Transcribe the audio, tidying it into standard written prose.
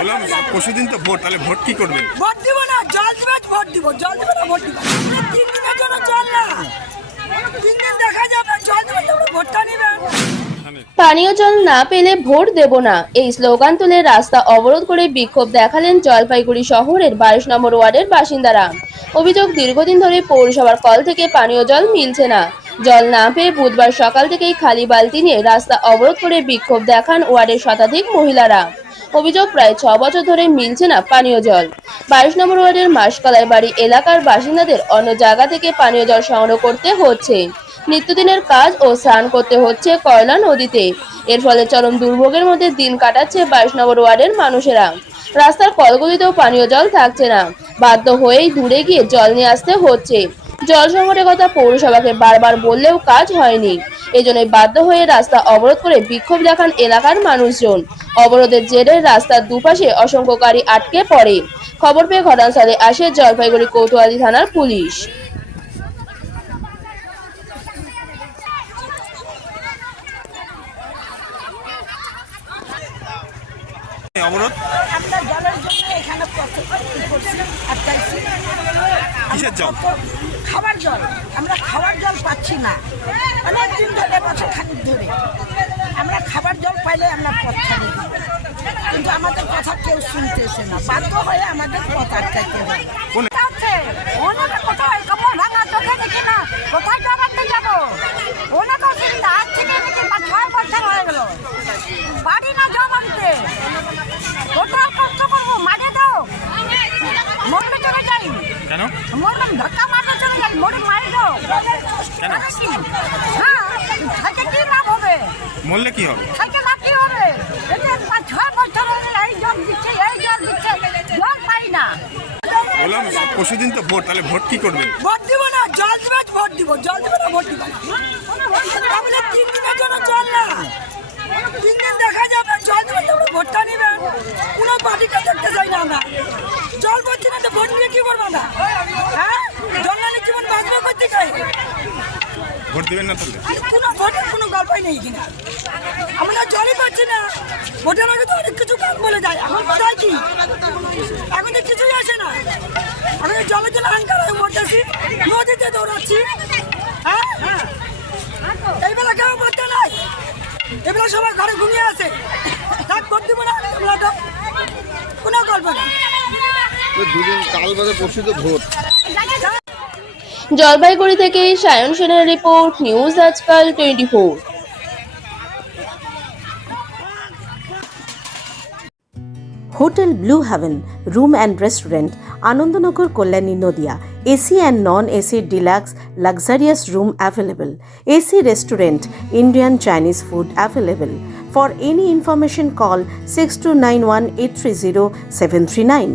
বললাম পরশুদিন তো ভোট, তাহলে ভোট কি করবেন? ভোট দিব না, জল দিবে ভোট দিব, জল দিবে না ভোট দিব। 3 দিনের জন্য জল না, 3 দিন দেখা যাবে, জল দিবে তো ভোটটা নেবেন। পানীয় জল না পেলে ভোট দেব না, এই স্লোগান তুলে রাস্তা অবরোধ করে বিক্ষোভ দেখালেন জলপাইগুড়ি শহরের 22 নম্বর ওয়ার্ডের বাসিন্দারা। অভিযোগ, দীর্ঘদিন ধরে পৌরসভার কল থেকে পানীয় জল মিলছে না। জল না পেয়ে বুধবার সকাল থেকেই খালি বালতি নিয়ে রাস্তা অবরোধ করে বিক্ষোভ দেখান ওয়ার্ডের শতাধিক মহিলারা। অভিযোগ, প্রায় 6 বছর ধরে মিলছে না পানীয় জল। 22 নম্বর ওয়ার্ডের মাসকালাই বাড়ি এলাকার বাসিন্দাদের অন্য জায়গা থেকে পানীয় জল সংগ্রহ করতে হচ্ছে। নিত্যদিনের কাজ ও স্নান করতে হচ্ছে কয়লা নদীতে। এর ফলে চরম দুর্ভোগের মধ্যে দিন কাটাচ্ছে 22 নম্বর ওয়ার্ডের মানুষেরা। রাস্তার কলগুলিতেও পানীয় জল থাকছে না, বাধ্য হয়েই দূরে গিয়ে জল নিয়ে আসতে হচ্ছে। জল সংকটের কথা পৌরসভাকে বারবার বললেও কাজ হয়নি। এজন্যই বাধ্য হয়ে রাস্তা অবরোধ করে বিক্ষোভ দেখান এলাকার মানুষজন। অবরোধের জেরে রাস্তার দুপাশে অসংখ্য গাড়ি আটকে পড়ে। খবর পেয়ে ঘটনাস্থলে আসে জলপাইগুড়ি কোতোয়ালি থানার পুলিশ। অবরোধ আমরা জলের জন্য এখানে কিসের জল? খাবার জল। আমরা খাবার জল পাচ্ছি না, অনেক দিন ধরে, বছর খানিক ধরে আমরা খাবার জল পাইলে আমরা পথ ছাড়ি, কিন্তু আমাদের কথা কেউ শুনতেছে না। বাধ্য হয়ে আমাদের পথ আটকাইতে হয়। ওনাকে কোথায় কাপড় ভাঙা চোখে দেখি না, কোথায় জমাতে যাবো? ওনাকে অসুবিধা, আজ থেকে নাকি 6 বছর হয়ে গেল, বাড়ি না জমাতে, কোথায় কষ্ট করবো? মাঝে দাও, মরলে চলে যাই। কেন? মরলাম, ধাক্কা মারলে চলে যাই, মরে মারি দাও। কেন? হ্যাঁ, থাকে কি লাভ হবে? মরলে কি হবে? থাকে লাভ কি হবে? 6 বছর হয়ে গেল, এই জল দিচ্ছে, এই জল দিচ্ছে, জল পাই না। বললাম পরশুদিন তো ভোট, তাহলে ভোট কি করবেন? ভোট দিব না, জল দিবে ভোট দিব, জল দিবে না ভোট দিব। তাহলে 3 দিনের জন্য জল না, 3 দিন দেখা যাবে, জল দিবে তো ভোটটা নেবেন। কোনো পার্টিকে দেখতে চাই না আমরা। জল পাচ্ছি না তো ভোট নিয়ে কি করবো না? হ্যাঁ, জল না নিয়ে জীবন বাঁচবে করতে চাই। ভোট দিবেন না তাহলে? কোনো ভোটের কোনো গল্পই নেই কিনা, আমরা জলই পাচ্ছি না। ভোটের আগে তো অনেক কিছু কাজ বলে যায়, এখন কোথায় কি? এখন তো কিছুই আসে না। আমি জলের জন্য আঙ্কার হয়ে মরতেছি, নদীতে দৌড়াচ্ছি। হ্যাঁ, এইবেলা কেউ করতে নাই, এবেলা সবাই ঘরে ঘুমিয়ে আছে। থাক, ভোট দিব না, এবেলা তো কোনো গল্প না। দুদিন কাল বাদে পরশু তো ভোট। জলপাইগুড়ি থেকে সায়ন সেনের report, news Aajkaal 24। Hotel blue heaven room and restaurant, Anandanagar, Kalyani, Nadia. AC and non-AC deluxe luxurious room available. AC restaurant, Indian Chinese food available. For any information call 6291 830 739.